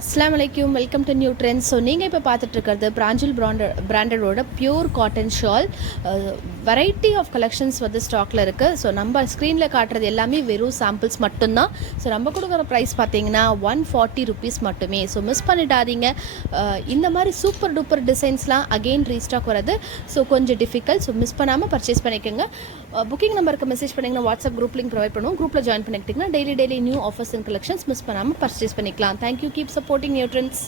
அஸ்ஸலாமு அலைக்கும், welcome to new trends. So நீங்கள் இப்போ பார்த்துட்டு இருக்கிறது பிராஞ்சில் பிராண்டடோட pure cotton shawl. Variety of collections வந்து ஸ்டாக்கில் இருக்குது. ஸோ நம்ம ஸ்க்ரீனில் காட்டுறது எல்லாமே வெறும் சாம்பிள்ஸ் மட்டும்தான். ஸோ நம்ம கொடுக்குற ப்ரைஸ் பார்த்தீங்கன்னா 140 ருபீஸ் மட்டுமே. ஸோ மிஸ் பண்ணிடாதீங்க. இந்த மாதிரி சூப்பர் டூப்பர் டிசைன்ஸ்லாம் அகெயின் ரீஸ்டாக் வரது ஸோ கொஞ்சம் டிஃபிகல்ட். ஸோ மிஸ் பண்ணாமல் பர்ச்சேஸ் பண்ணிக்கோங்க. புக்கிங் நம்பருக்கு மெசேஜ் பண்ணிங்கன்னா வாட்ஸ்அப் குரூப் லிங்க் ப்ரொவைட் பண்ணுவோம். குரூப்பில் ஜாயின் பண்ணிக்கிட்டிங்கன்னா daily new offers and collections miss பண்ணாமல் பர்ச்சேஸ் பண்ணிக்கலாம். Thank you. Keep supporting your trends.